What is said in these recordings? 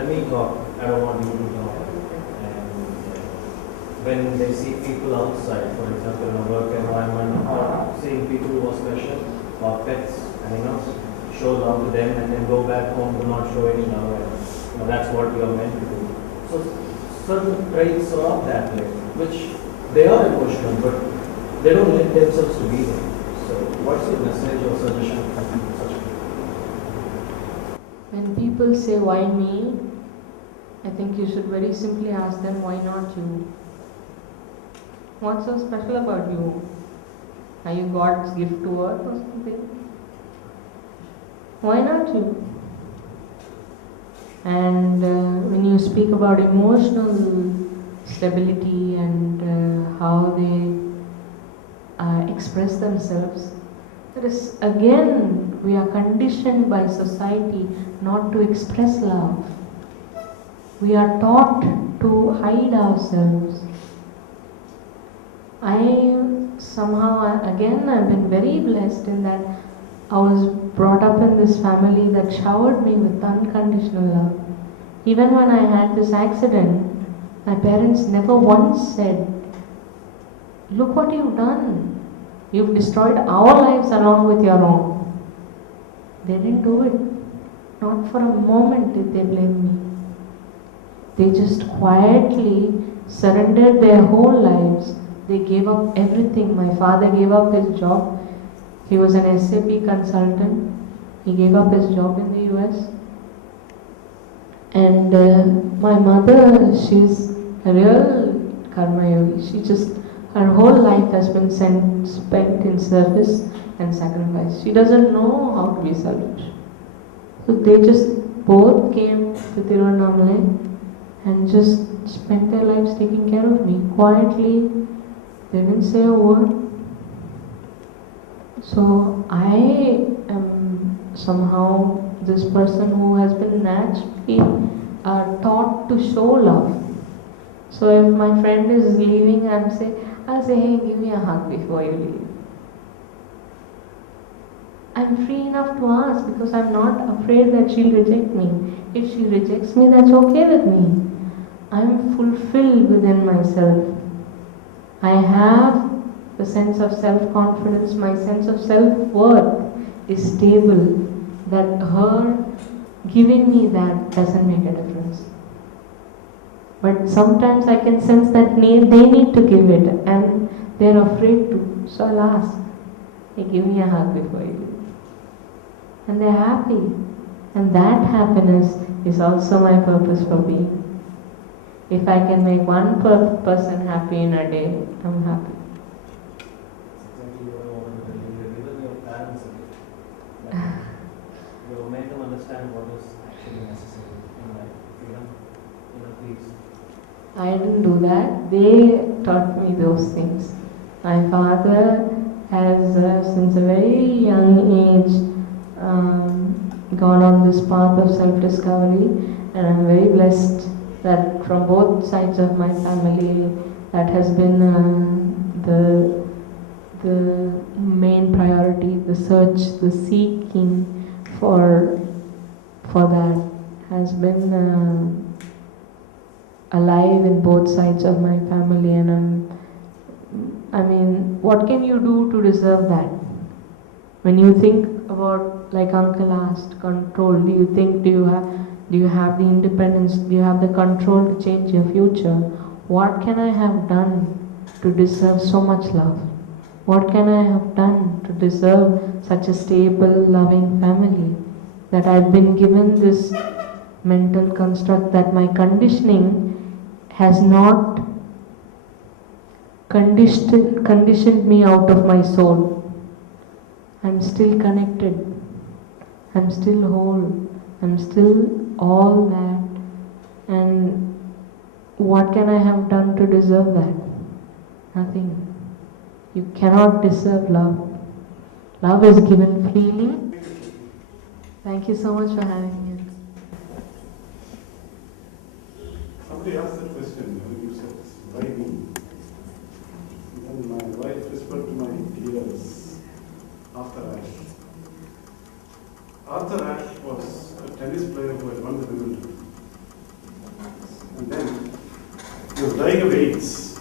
let me talk, I don't want you to talk. And when they see people outside, for example, in a work environment, or seeing people who are special, or pets, animals, show love to them and then go back home to not show any love. And, that's what you are meant to do. So certain traits are of that way, which they are emotional, but they don't let themselves to be there. So what's your message or suggestion for such people? When people say, why me? I think you should very simply ask them, why not you? What's so special about you? Are you God's gift to earth or something? Why not you? And when you speak about emotional stability and how they express themselves, that is, again, we are conditioned by society not to express love. We are taught to hide ourselves. I've been very blessed in that I was brought up in this family that showered me with unconditional love. Even when I had this accident, my parents never once said, look what you've done. You've destroyed our lives along with your own. They didn't do it. Not for a moment did they blame me. They just quietly surrendered their whole lives. They gave up everything. My father gave up his job. He was an SAP consultant. He gave up his job in the US. And my mother, she's a real karma yogi. Her whole life has been spent in service and sacrifice. She doesn't know how to be selfish. So they just both came to Tiruvannamalai and just spent their lives taking care of me. Quietly, they didn't say a word. So I am somehow this person who has been naturally taught to show love. So if my friend is leaving, I'll say, hey, give me a hug before you leave. I'm free enough to ask because I'm not afraid that she'll reject me. If she rejects me, that's okay with me. I'm fulfilled within myself. I have the sense of self-confidence, my sense of self-worth is stable. That her giving me that doesn't make a difference. But sometimes I can sense that they need to give it and they're afraid to. So I'll ask, hey, give me a hug before you leave. And they're happy. And that happiness is also my purpose for being. If I can make one person happy in a day, I'm happy. Exactly what I wanted to tell you. Even your parents again. You make them understand what is actually necessary in life. Please. I didn't do that. They taught me those things. My father has, since a very young age, gone on this path of self-discovery, and I'm very blessed that from both sides of my family, that has been the main priority. The search, the seeking for that has been alive in both sides of my family, and what can you do to deserve that? When you think about, like Uncle asked, control, do you have the independence, do you have the control to change your future? What can I have done to deserve so much love? What can I have done to deserve such a stable, loving family? That I've been given this mental construct that my conditioning has not conditioned me out of my soul. I'm still connected. I'm still whole. I'm still all that. And what can I have done to deserve that? Nothing. You cannot deserve love. Love is given freely. Thank you so much for having me. Somebody asked that question, you said, why me? And my wife whispered to my ears, Arthur Ashe. Arthur Ashe was a tennis player who had won the Wimbledon. He was dying of AIDS.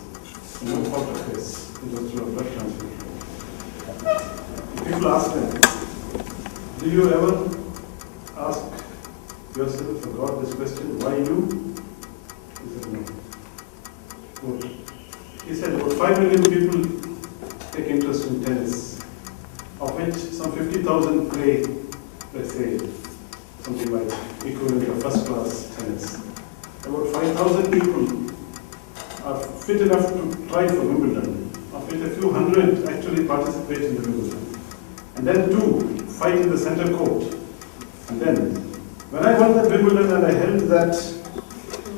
No fault of his. It was through a blood transfusion. People ask them, do you ever ask yourself or God this question, why you? He said, no. Good. He said, about 5 million people take interest in tennis, of which some 50,000 play, let's say, something like equivalent of first class tennis. About 5,000 people are fit enough to try for Wimbledon, of which a few hundred actually participate in the Wimbledon. And then 2 fight in the center court. And then, when I won that Wimbledon and I held that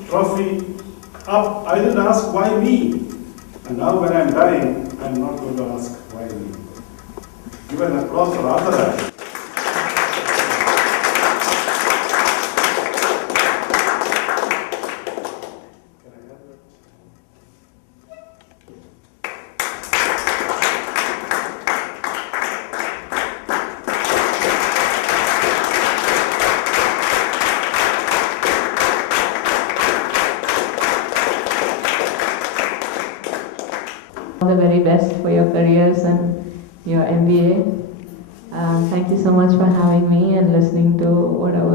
trophy up, I didn't ask why me. And now when I'm dying, I'm not going to ask why me. Give an applause for Arthur. All the very best for your careers and your MBA. Thank you so much for having me and listening to what I was